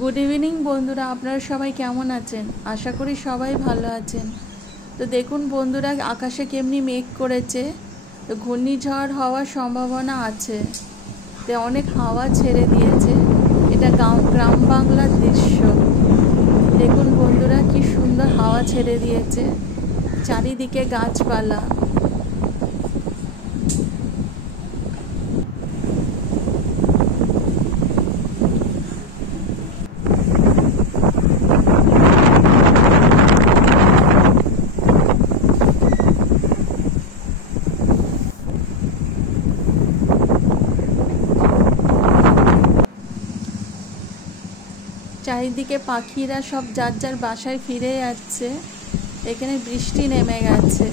Good evening বন্ধুরা, আপনারা সবাই কেমন আছেন? আশা করি সবাই ভালো আছেন। তো দেখুন বন্ধুরা, আকাশে কেমনি মেঘ করেছে। তো ঘূর্ণিঝড় হওয়ার সম্ভাবনা আছে। তো অনেক হাওয়া ছেড়ে দিয়েছে। এটা গ্রাম বাংলার দৃশ্য। দেখুন বন্ধুরা, কি সুন্দর হাওয়া ছেড়ে দিয়েছে, চারিদিকে গাছপালা। চারিদিকে পাখিরা সব যার যার বাসায় ফিরে যাচ্ছে। এখানে বৃষ্টি নেমে গেছে।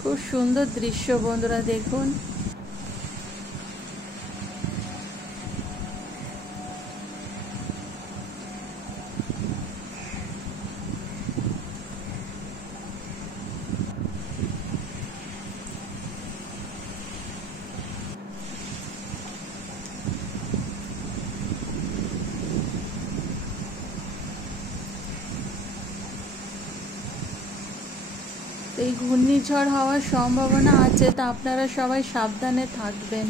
খুব সুন্দর দৃশ্য বন্ধুরা, দেখুন। এই ঘূর্ণিঝড় হওয়ার সম্ভাবনা আছে, তা আপনারা সবাই সাবধানে থাকবেন।